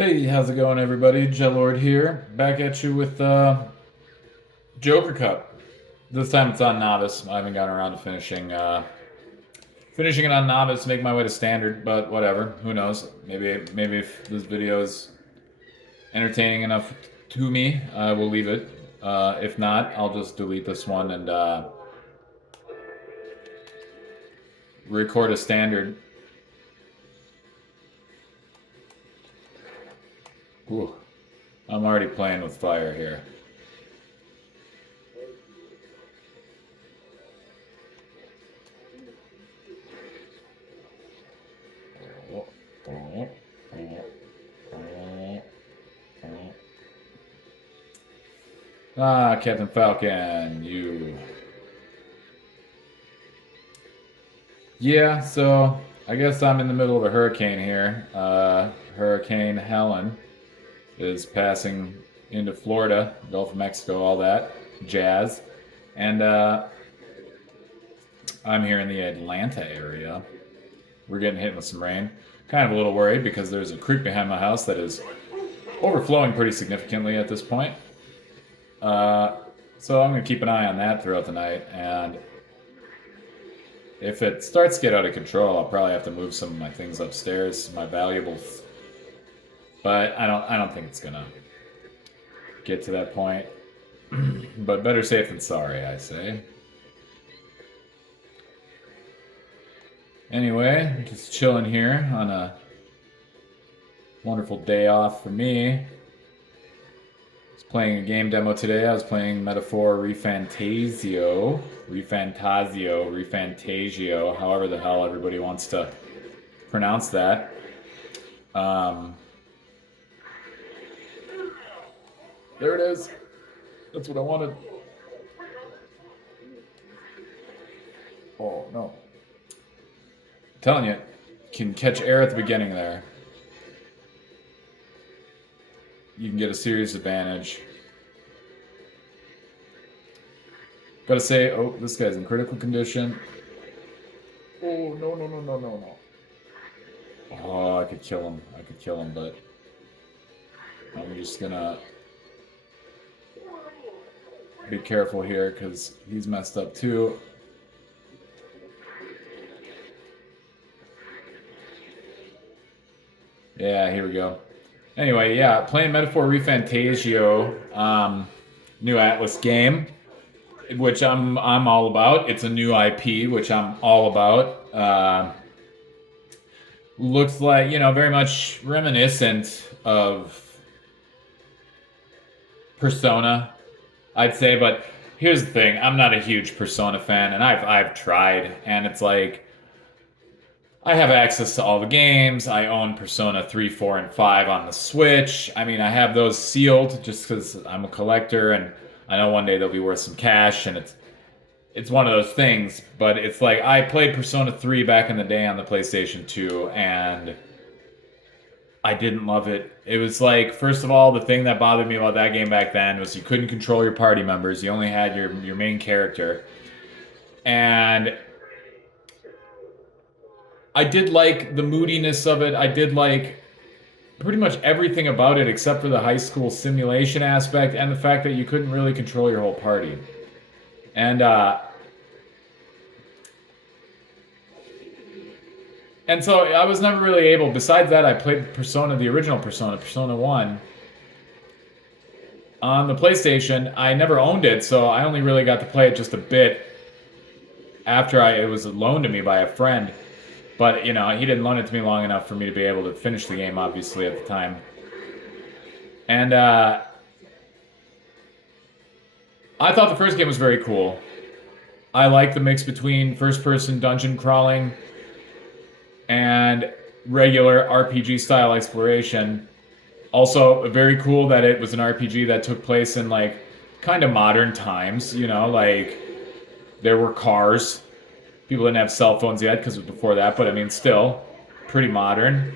Hey, how's it going, everybody? Jellord here, back at you with Joker Cup. This time it's on Novice. I haven't gotten around to finishing it on Novice. Make my way to Standard, but whatever. Who knows? Maybe if this video is entertaining enough to me, I will leave it. If not, I'll just delete this one and record a Standard. Ooh, I'm already playing with fire here. Ah, Captain Falcon, you. Yeah, so I guess I'm in the middle of a hurricane here. Hurricane Helen is passing into Florida, Gulf of Mexico, all that jazz. And I'm here in the Atlanta area. We're getting hit with some rain. Kind of a little worried because there's a creek behind my house that is overflowing pretty significantly at this point. So I'm going to keep an eye on that throughout the night, and if it starts to get out of control, I'll probably have to move some of my things upstairs, my valuables. But I don't think it's gonna get to that point. But better safe than sorry, I say. Anyway, just chilling here on a wonderful day off for me. I was playing a game demo today. I was playing Metaphor Refantazio, however the hell everybody wants to pronounce that. There it is. That's what I wanted. Oh, no. I'm telling you, can catch air at the beginning there. You can get a serious advantage. Gotta say, oh, this guy's in critical condition. Oh, no. Oh, I could kill him, but I'm just gonna be careful here because he's messed up too. Yeah, here we go. Anyway, yeah, playing Metaphor Refantazio, new Atlas game, which I'm all about. It's a new IP, which I'm all about. Looks like, very much reminiscent of Persona, I'd say, but here's the thing, I'm not a huge Persona fan, and I've tried, and it's like I have access to all the games. I own Persona 3, 4, and 5 on the Switch. I mean, I have those sealed just because I'm a collector, and I know one day they'll be worth some cash, and it's one of those things, but it's like I played Persona 3 back in the day on the PlayStation 2, and I didn't love it. It was like, first of all, the thing that bothered me about that game back then was you couldn't control your party members. You only had your main character. And I did like the moodiness of it. I did like pretty much everything about it except for the high school simulation aspect and the fact that you couldn't really control your whole party. And so I was never really able. Besides that, I played Persona, the original Persona, Persona 1, on the PlayStation. I never owned it, so I only really got to play it just a bit after it was loaned to me by a friend. But, he didn't loan it to me long enough for me to be able to finish the game, obviously, at the time. And I thought the first game was very cool. I like the mix between first-person dungeon crawling and regular RPG-style exploration. Also, very cool that it was an RPG that took place in, like, kind of modern times, like, there were cars. People didn't have cell phones yet because it was before that, but I mean, still, pretty modern,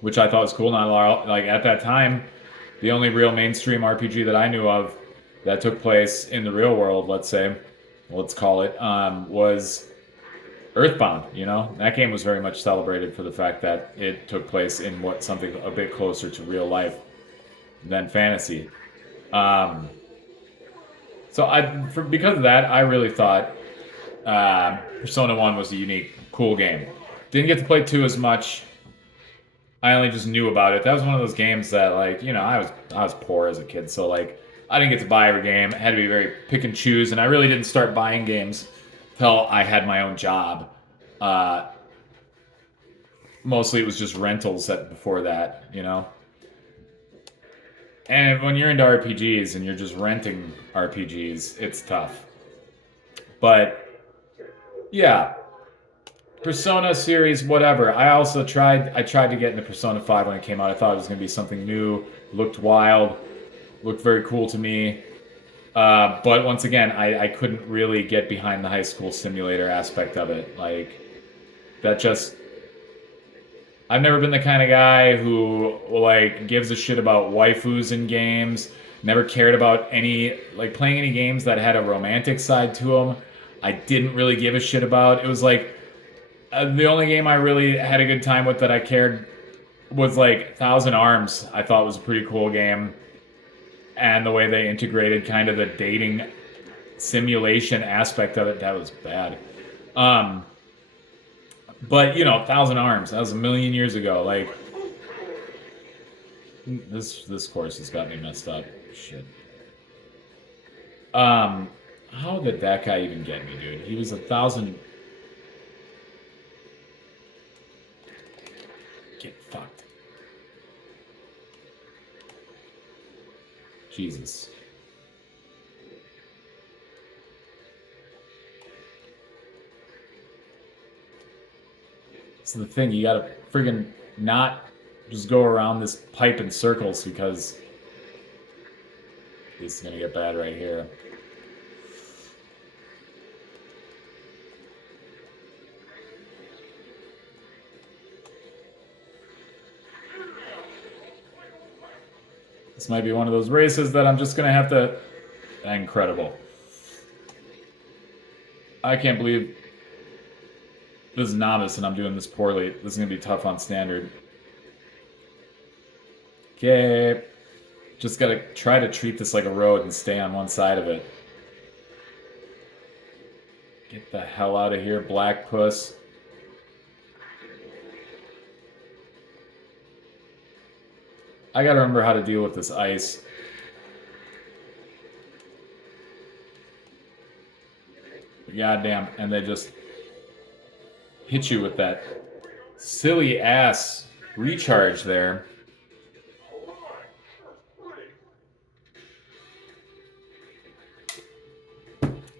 which I thought was cool. Not a lot, like, at that time, the only real mainstream RPG that I knew of that took place in the real world, let's call it, was Earthbound, you know, that game was very much celebrated for the fact that it took place in what something a bit closer to real life than fantasy. Um, so because of that, I really thought Persona 1 was a unique, cool game. Didn't get to play 2 as much. I only just knew about it. That was one of those games that, like, you know, I was poor as a kid, so like I didn't get to buy every game. I had to be very pick and choose, and I really didn't start buying games till I had my own job. Uh, Mostly it was just rentals before that, you know. And when you're into RPGs and you're just renting RPGs, it's tough. But yeah, Persona series, whatever. I tried to get into Persona 5 when it came out. I thought it was going to be something new, looked wild, looked very cool to me. But once again, I couldn't really get behind the high school simulator aspect of it. Like, that just. I've never been the kind of guy who, like, gives a shit about waifus in games. Never cared about playing any games that had a romantic side to them. I didn't really give a shit about. It was like, the only game I really had a good time with that I cared was like Thousand Arms. I thought was a pretty cool game, and the way they integrated kind of the dating simulation aspect of it, that was bad. Um, but you know, Thousand Arms, that was a million years ago. Like, this course has got me messed up. Shit. How did that guy even get me, dude? He was 1,000. Get fucked. Jesus. This is the thing, you gotta friggin' not just go around this pipe in circles because this is gonna get bad right here. This might be one of those races that I'm just gonna have to. Incredible. I can't believe this is Novice and I'm doing this poorly. This is gonna be tough on standard. Okay. Just gotta try to treat this like a road and stay on one side of it. Get the hell out of here, black puss. I gotta remember how to deal with this ice. Goddamn, and they just hit you with that silly ass recharge there.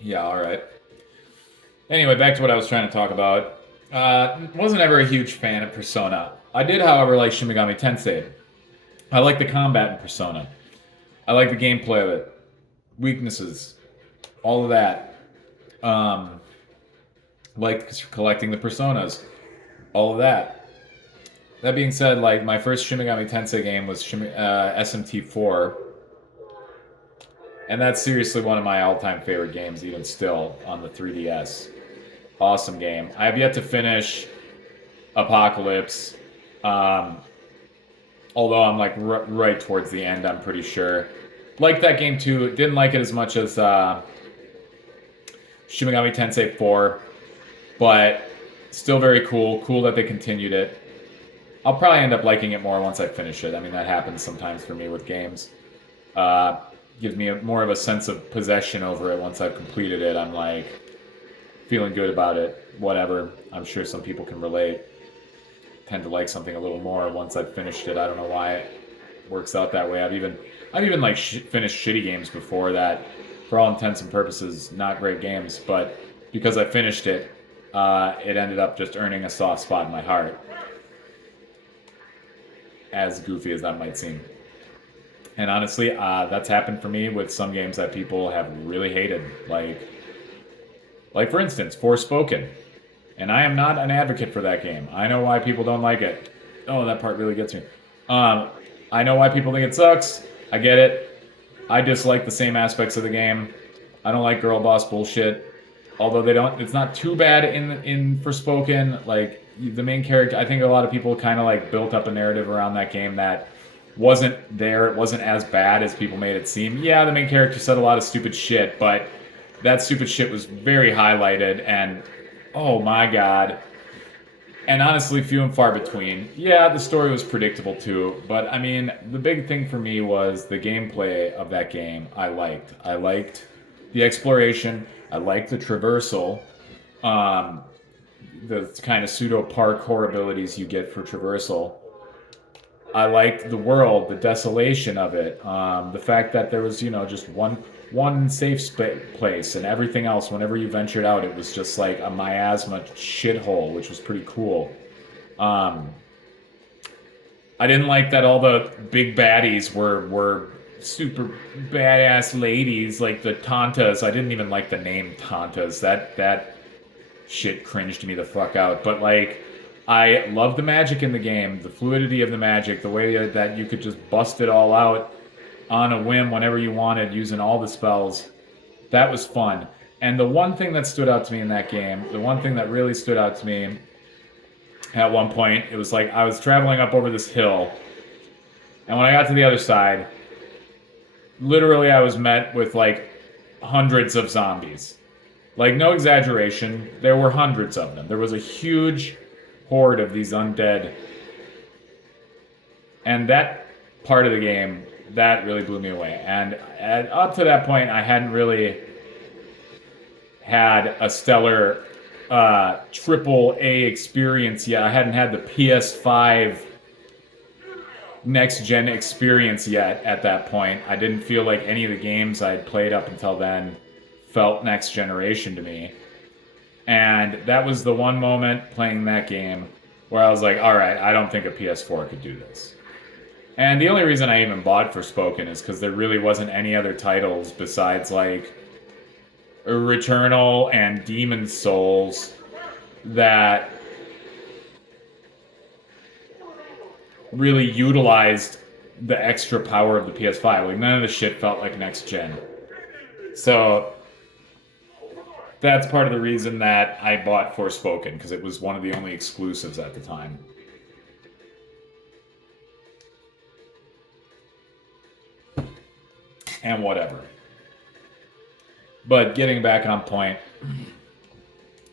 Yeah, alright. Anyway, back to what I was trying to talk about. Wasn't ever a huge fan of Persona. I did, however, like Shin Megami Tensei. I like the combat in Persona. I like the gameplay of it. Weaknesses. All of that. Like collecting the Personas. All of that. That being said, like, my first Shin Megami Tensei game was SMT4. And that's seriously one of my all-time favorite games, even still, on the 3DS. Awesome game. I have yet to finish Apocalypse. Although I'm like right towards the end, I'm pretty sure. Like that game too. Didn't like it as much as Shin Megami Tensei 4, but still very cool. Cool that they continued it. I'll probably end up liking it more once I finish it. I mean, that happens sometimes for me with games. Gives me more of a sense of possession over it once I've completed it. I'm like feeling good about it. Whatever. I'm sure some people can relate. Tend to like something a little more once I've finished it. I don't know why it works out that way. I've even like finished shitty games before that. For all intents and purposes, not great games, but because I finished it, it ended up just earning a soft spot in my heart. As goofy as that might seem. And honestly, that's happened for me with some games that people have really hated. Like for instance, Forspoken. And I am not an advocate for that game. I know why people don't like it. Oh, that part really gets me. I know why people think it sucks. I get it. I dislike the same aspects of the game. I don't like girl boss bullshit. although they don't, it's not too bad in Forspoken. Like the main character, I think a lot of people kind of like built up a narrative around that game that wasn't there. It wasn't as bad as people made it seem. Yeah, the main character said a lot of stupid shit, but that stupid shit was very highlighted, and oh my god. And honestly, few and far between. Yeah, the story was predictable too, but I mean, the big thing for me was the gameplay of that game. I liked. I liked the exploration. I liked the traversal. Um, the kind of pseudo parkour abilities you get for traversal. I liked the world, the desolation of it, the fact that there was, just one safe place, and everything else. Whenever you ventured out, it was just like a miasma shithole, which was pretty cool. Um, I didn't like that all the big baddies were super badass ladies, like the Tantas. I didn't even like the name Tantas. That shit cringed me the fuck out. But like, I love the magic in the game, the fluidity of the magic, the way that you could just bust it all out on a whim whenever you wanted, using all the spells. That was fun. And the one thing that stood out to me in that game, the one thing that really stood out to me at one point, it was like I was traveling up over this hill, and when I got to the other side, literally I was met with like hundreds of zombies. Like, no exaggeration, there were hundreds of them. There was a huge horde of these undead. And that part of the game, that really blew me away. And up to that point, I hadn't really had a stellar triple A experience yet. I hadn't had the PS5 next gen experience yet at that point. I didn't feel like any of the games I had played up until then felt next generation to me. And that was the one moment playing that game where I was like, alright, I don't think a PS4 could do this. And the only reason I even bought Forspoken is because there really wasn't any other titles besides like Returnal and Demon's Souls that really utilized the extra power of the PS5. Like, none of the shit felt like next gen. So that's part of the reason that I bought Forspoken, because it was one of the only exclusives at the time. And whatever. But getting back on point,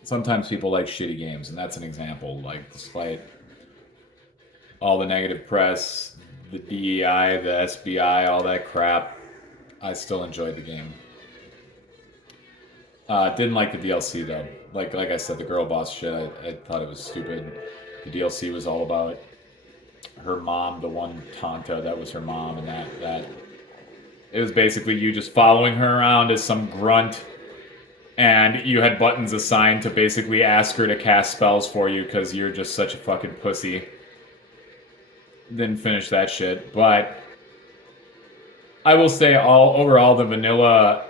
sometimes people like shitty games, and that's an example. Like, despite all the negative press, the DEI, the SBI, all that crap, I still enjoyed the game. Didn't like the DLC though. Like I said, the girl boss shit, I thought it was stupid. The DLC was all about her mom, the one Tanta, that was her mom, and that it was basically you just following her around as some grunt, and you had buttons assigned to basically ask her to cast spells for you because you're just such a fucking pussy. Didn't finish that shit, but I will say overall the vanilla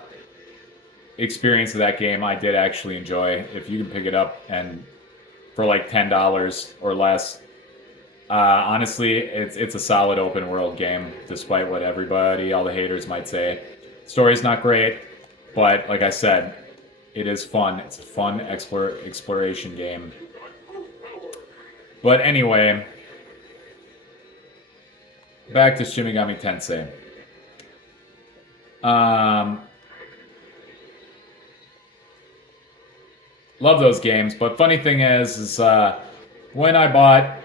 experience of that game I did actually enjoy. If you can pick it up and for like $10 or less, honestly, it's a solid open world game, despite what everybody, all the haters might say. Story's not great, but like I said, it is fun. It's a fun exploration game. But anyway, back to Shin Megami Tensei. Love those games, but funny thing is when I bought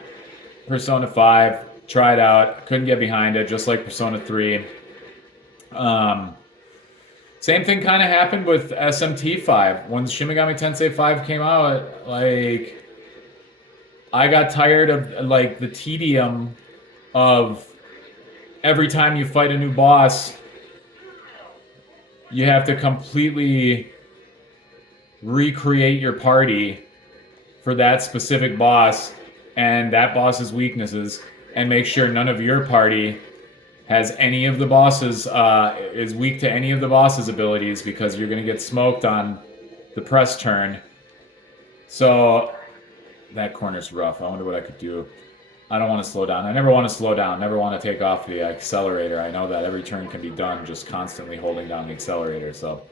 Persona 5, tried out, couldn't get behind it, just like Persona 3. Same thing kind of happened with SMT 5. When Shin Megami Tensei 5 came out, like, I got tired of like the tedium of every time you fight a new boss, you have to completely recreate your party for that specific boss and that boss's weaknesses, and make sure none of your party has any of the bosses, is weak to any of the boss's abilities, because you're going to get smoked on the press turn. So that corner's rough. I wonder what I could do. I don't want to slow down. I never want to slow down. Never want to take off the accelerator. I know that every turn can be done just constantly holding down the accelerator. So,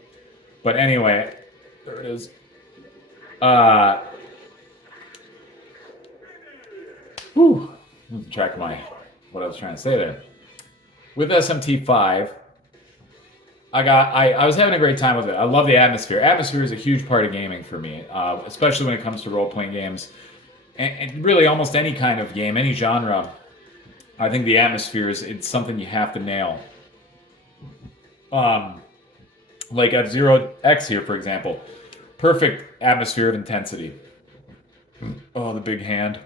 but anyway, there it is. Uh, whew, losing track of what I was trying to say there. With SMT5, I was having a great time with it. I love the atmosphere. Atmosphere is a huge part of gaming for me, especially when it comes to role playing games, and really almost any kind of game, any genre. I think the atmosphere is it's something you have to nail. Um, like F-Zero X here, for example, perfect atmosphere of intensity. Oh, the big hand.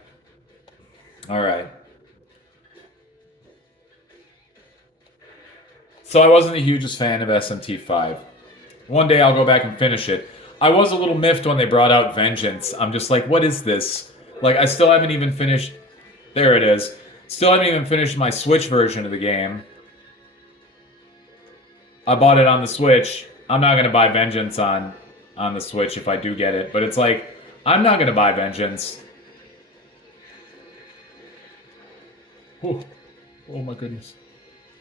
All right. So I wasn't the hugest fan of SMT5. One day I'll go back and finish it. I was a little miffed when they brought out Vengeance. I'm just like, what is this? Like, I still haven't even finished. There it is. Still haven't even finished my Switch version of the game. I bought it on the Switch. I'm not gonna buy Vengeance on the Switch if I do get it. But it's like, I'm not gonna buy Vengeance. Oh, oh my goodness.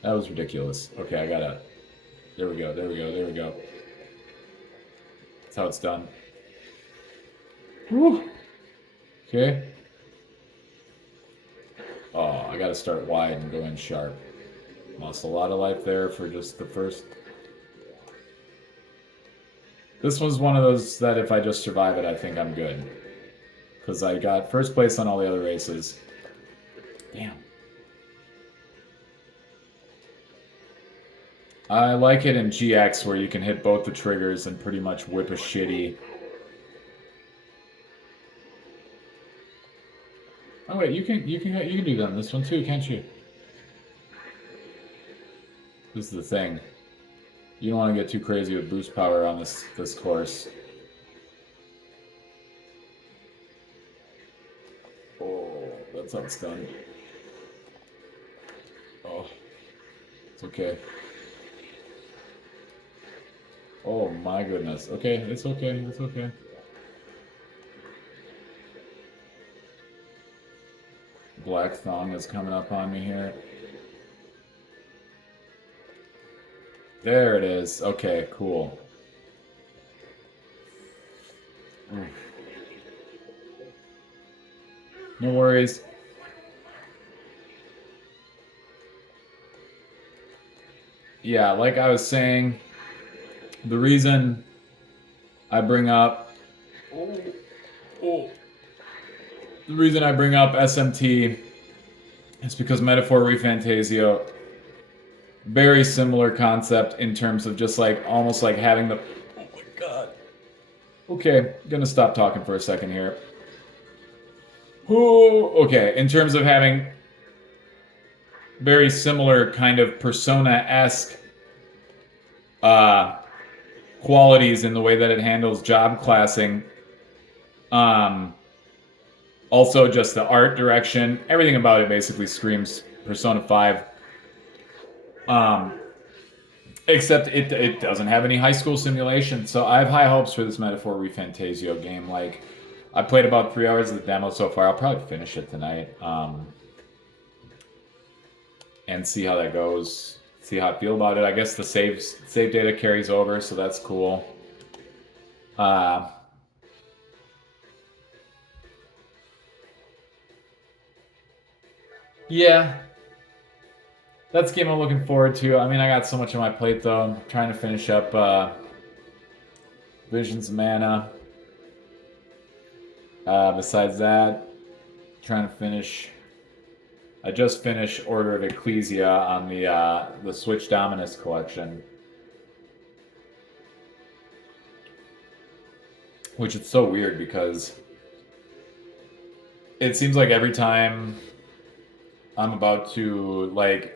That was ridiculous. Okay, I gotta. There we go, there we go, there we go. That's how it's done. Whew. Okay. Oh, I gotta start wide and go in sharp. Lost a lot of life there for just the first. This was one of those that if I just survive it, I think I'm good. Because I got first place on all the other races. Damn. I like it in GX where you can hit both the triggers and pretty much whip a shitty. Oh wait, you can do that on this one too, can't you? This is the thing. You don't want to get too crazy with boost power on this course. Oh, that's how it's done. Oh, it's okay. Oh my goodness. Okay, it's okay, it's okay. Black Thong is coming up on me here. There it is. Okay, cool. No worries. Yeah, like I was saying, the reason I bring up the reason I bring up SMT is because Metaphor Refantazio, very similar concept in terms of just like almost like having the. Oh my god. Okay, gonna stop talking for a second here. Okay, in terms of having very similar kind of persona-esque qualities in the way that it handles job classing. Also, just the art direction, everything about it basically screams Persona 5. Except it doesn't have any high school simulation, so I have high hopes for this Metaphor Refantasio game. Like, I played about 3 hours of the demo so far. I'll probably finish it tonight, and see how that goes. See how I feel about it. I guess the save data carries over, so that's cool. Yeah, that's a game I'm looking forward to. I mean, I got so much on my plate though. I'm trying to finish up Visions of Mana. Besides that, trying to finish. I just finished Order of Ecclesia on the Switch Dominus collection, which is so weird because it seems like every time I'm about to like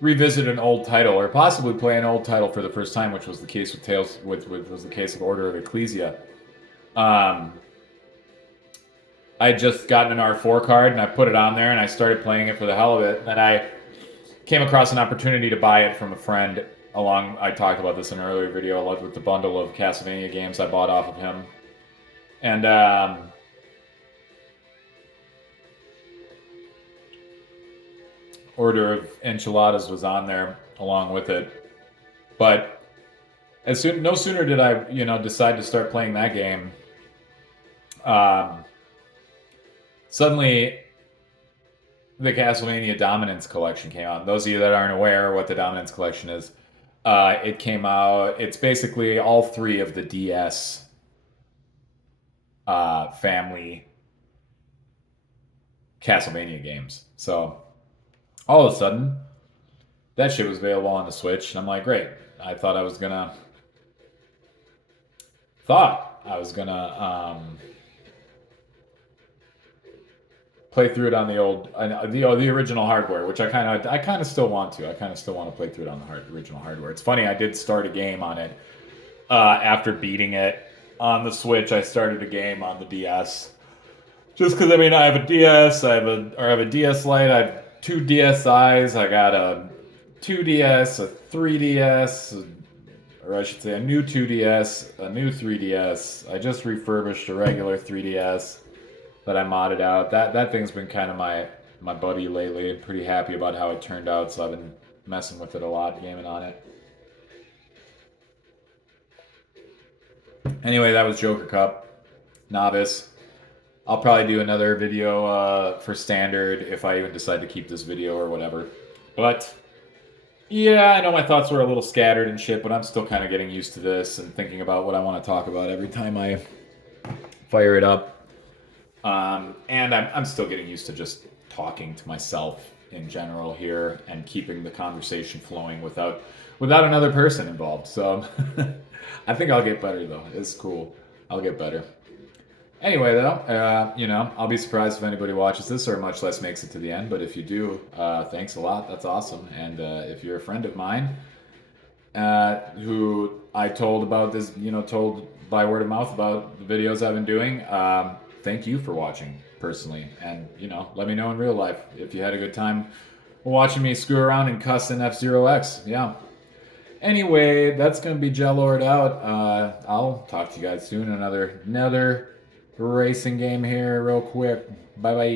revisit an old title or possibly play an old title for the first time, which was the case with which was the case of Order of Ecclesia. I had just gotten an R4 card and I put it on there and I started playing it for the hell of it. And I came across an opportunity to buy it from a friend. I talked about this in an earlier video with the bundle of Castlevania games I bought off of him. And Order of Enchiladas was on there along with it. But no sooner did I, decide to start playing that game Um, Suddenly, the Castlevania Dominance Collection came out. Those of you that aren't aware what the Dominance Collection is, it came out. It's basically all three of the DS family Castlevania games. So all of a sudden, that shit was available on the Switch, and I'm like, great. I thought I was gonna thought I was gonna play through it on the old the original hardware, which I kind of still want to. I kind of still want to play through it on the original hardware. It's funny, I did start a game on it after beating it on the Switch. I started a game on the DS just because I have a DS, I have a DS Lite, I have two DSi's, I got a 2DS, a 3DS, or I should say a new 2DS, a new 3DS. I just refurbished a regular 3DS that I modded out. That thing's been kind of my buddy lately. I'm pretty happy about how it turned out, so I've been messing with it a lot, gaming on it. Anyway, that was Joker Cup, Novice. I'll probably do another video for standard if I even decide to keep this video or whatever. But yeah, I know my thoughts were a little scattered and shit, but I'm still kind of getting used to this and thinking about what I want to talk about every time I fire it up. And I'm still getting used to just talking to myself in general here and keeping the conversation flowing without another person involved. So I think I'll get better though. It's cool. I'll get better. Anyway, though, I'll be surprised if anybody watches this or much less makes it to the end. But if you do, thanks a lot. That's awesome. And if you're a friend of mine who I told about this, told by word of mouth about the videos I've been doing, thank you for watching personally. And, let me know in real life if you had a good time watching me screw around and cuss in F-Zero-X. Yeah. Anyway, that's going to be Jellord out. I'll talk to you guys soon. Another racing game here real quick. Bye bye.